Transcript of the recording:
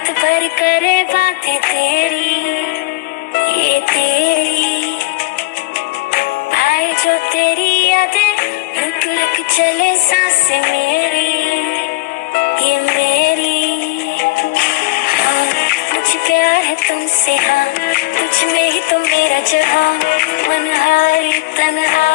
रात भर करे बातें तेरी, ये तेरी आए जो तेरी यादें, रुक रुक चले सांसें मेरी, ये मेरी। हाँ मुझे प्यार है तुमसे, हाँ तुझ में ही तो मेरा जहां, मनहारी तन्हा